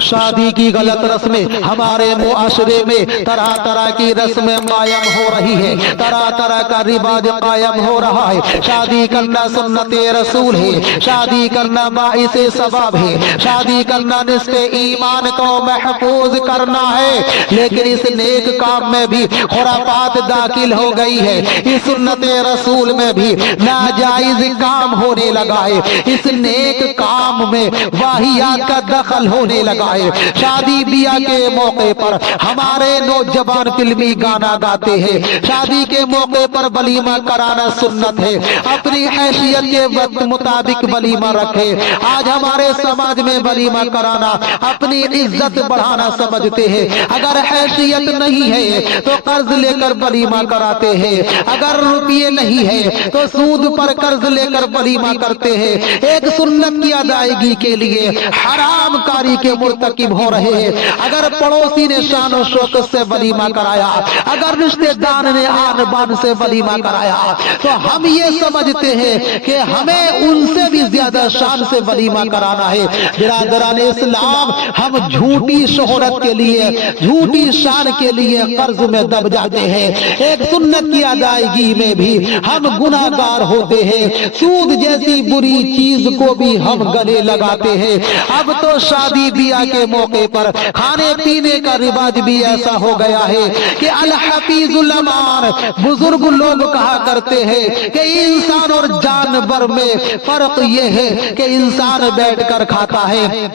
شادی کی غلط رسمیں ہمارے معاشرے میں طرح طرح کی رسمیں قائم ہو رہی ہیں، طرح طرح کا رواج قائم ہو رہا ہے۔ شادی کرنا سنت رسول ہے، شادی کرنا باعث ثواب ہے، شادی کرنا نصف ایمان کو محفوظ کرنا ہے، لیکن اس نیک کام میں بھی خرافات داخل ہو گئی ہے، اس سنت رسول میں بھی ناجائز کام ہونے لگا ہے، اس نیک کام میں واہیات کا دخل ہونے لگا ہے۔ شادی بیاہ کے موقع پر ہمارے نوجوان فلمی گانا گاتے ہیں، شادی کے موقع پر ولیمہ کرانا سنت ہے، اپنی حیثیت کے وقت مطابق ولیمہ رکھے۔ آج ہمارے سماج میں ولیمہ کرانا اپنی عزت بڑھانا سمجھتے ہیں، اگر حیثیت نہیں ہے تو قرض لے کر ولیمہ کراتے ہیں، اگر روپیے نہیں ہے تو سود پر قرض لے کر ولیمہ کرتے ہیں، ایک سنت کی ادائیگی کے لیے حرام کاری کے مرتکب ہو رہے ہیں۔ اگر پڑوسی نے شان و شوکت سے ولیمہ کرایا، اگر رشتہ دار نے آن بان سے ولیمہ کرایا، تو ہم یہ سمجھتے ہیں کہ ہمیں ان سے بھی زیادہ شان سے ولیمہ کرانا ہے۔ برادران اسلام، ہم جھوٹی شہرت کے لیے، جھوٹی شان کے لیے قرض میں دب جاتے ہیں، ایک سنت کی ادائیگی میں بھی ہم گناہگار ہوتے ہیں، سود جیسی بری چیز کو بھی ہم گلے لگاتے ہیں۔ اب تو شادی بیاہ کے موقع پر کھانے پینے کا رواج بھی ایسا ہو گیا ہے کہ الحفیظ الامان، بزرگ لوگ کہا کرتے ہیں کہ انسان اور جانور میں فرق یہ ہے کہ انسان بیٹھ کر کھاتا ہے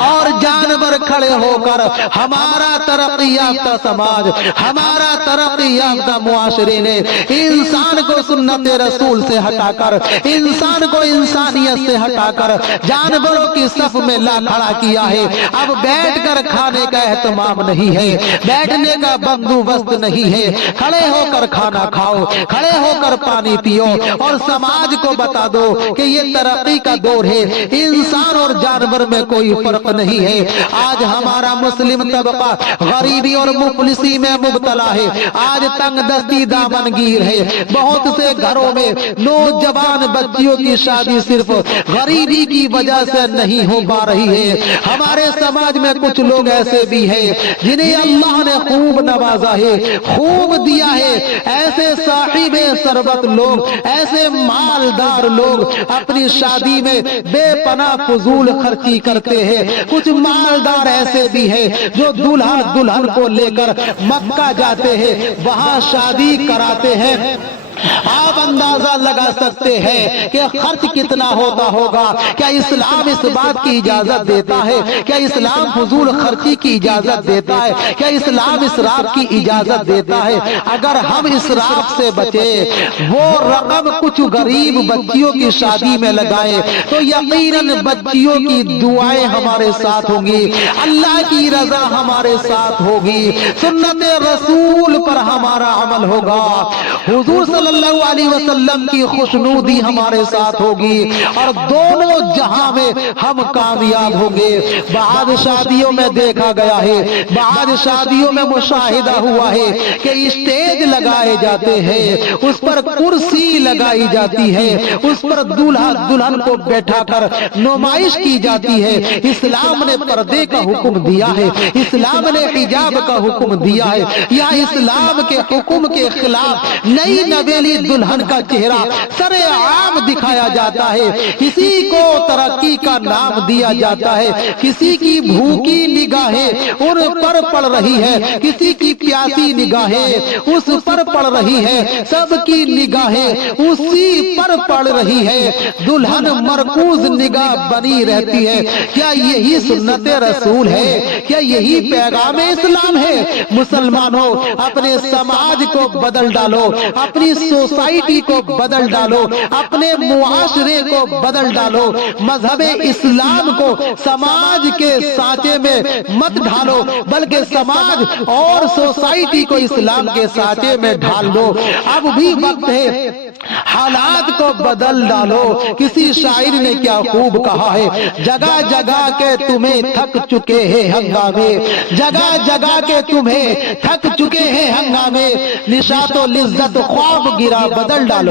اور جانور کھڑے ہو کر۔ ہمارا ترقی یافتہ سماج، ہمارا ترقی یافتہ معاشرے نے انسان کو سنت رسول سے ہٹا کر، انسان کو انسانیت سے ہٹا کر جانوروں کی صف میں لا کھڑا کیا ہے۔ اب بیٹھ کر کھانے کا اہتمام نہیں ہے، بیٹھنے کا بندوبست نہیں ہے، کھڑے ہو کر کھانا کھاؤ، کھڑے ہو کر پانی پیو، اور سماج کو بتا دو کہ یہ ترقی کا دور ہے، انسان اور جانور میں کوئی فرق نہیں ہے۔ آج ہمارا مسلم طبقہ غریبی اور مفلسی میں مبتلا ہے، آج تنگ دستی دامن گیر ہے، بہت سے گھروں میں نوجوان بچیوں کی شادی صرف غریبی کی وجہ سے نہیں ہو پا رہی ہے۔ ہمارے سماج میں کچھ لوگ ایسے بھی ہیں جنہیں اللہ نے خوب نوازا ہے، خوب دیا ہے، ایسے صاحب ثروت لوگ، ایسے مالدار لوگ اپنی شادی میں بے پناہ فضول خرچی کرتے ہیں۔ کچھ مالدار ایسے بھی ہیں جو دلہا دلہن کو لے کر مکہ جاتے ہیں، وہاں شادی کراتے ہیں۔ آپ اندازہ لگا سکتے ہیں کہ خرچ کتنا ہوتا ہوگا۔ کیا اسلام اس بات کی اجازت دیتا ہے؟ کیا اسلام فضول خرچی کی اجازت دیتا ہے؟ کیا اسلام اسراف کی اجازت دیتا ہے؟ اگر ہم اسراف سے بچے، وہ رقم کچھ غریب بچیوں کی شادی میں لگائیں، تو یقیناً بچیوں کی دعائیں ہمارے ساتھ ہوں گی، اللہ کی رضا ہمارے ساتھ ہوگی، سنت رسول پر ہمارا عمل ہوگا، حضور صلی اللہ علیہ وسلم کی خوشنودی ہمارے ساتھ ہوگی، اور دونوں جہاں میں ہم کامیاب ہوں گے۔ بعض شادیوں میں دیکھا گیا ہے، بعض شادیوں میں مشاہدہ ہوا ہے کہ اسٹیج لگائے جاتے ہیں، اس پر کرسی لگائی جاتی ہے، اس پر دولہا دلہن کو بیٹھا کر نمائش کی جاتی ہے۔ اسلام نے پردے کا حکم دیا ہے، اسلام نے حجاب کا حکم دیا ہے، یا اسلام کے حکم کے خلاف نئی نویلی دلہن کا چہرہ سر عام دکھایا جاتا ہے، کسی کو ترقی کا نام دیا جاتا ہے، کسی کی بھوکی نگاہیں ان پر پڑ رہی ہے، کسی کی پیاسی نگاہیں اس پر پڑ رہی ہے، سب کی نگاہیں اسی پر پڑ رہی ہے، دلہن مرکوز نگاہ بنی رہتی ہے۔ کیا یہی سنت رسول ہے؟ کیا یہی پیغام اسلام ہے؟ مسلمانوں، اپنے سماج کو بدل ڈالو، اپنی سوسائٹی کو بدل ڈالو، اپنے معاشرے کو بدل ڈالو، مذہب اسلام کو سماج کے سانچے میں مت ڈھالو، بلکہ سماج اور سوسائٹی کو اسلام کے سانچے میں ڈھال دو۔ اب بھی وقت ہے، حالات کو بدل ڈالو۔ کسی شاعر نے کیا خوب کہا ہے، جگہ جگہ کے تمہیں تھک چکے ہیں ہنگامے، جگہ جگہ کے تمہیں تھک چکے ہیں ہنگامے، نشاط و لذت خواب گرا بدل ڈالو۔